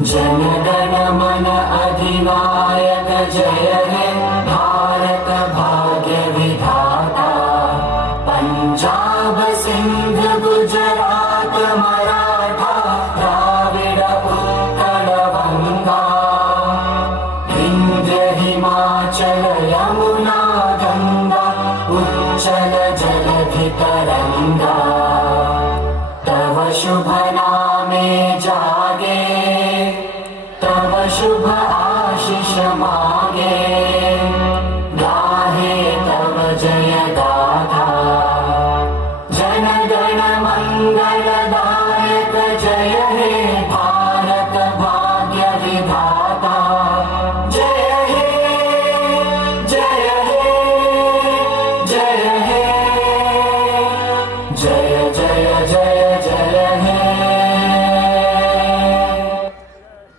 जनगण मन अधिनायक जय हे भारत भाग्य विधाता। पंजाब सिंध गुजरात मराठा द्राविड उत्कल गंगा। विंध्य हिमाचल यमुना गंगा उच्चल जलधि तरंगा। तव शुभ नामे जागे, तव शुभ आशीष मा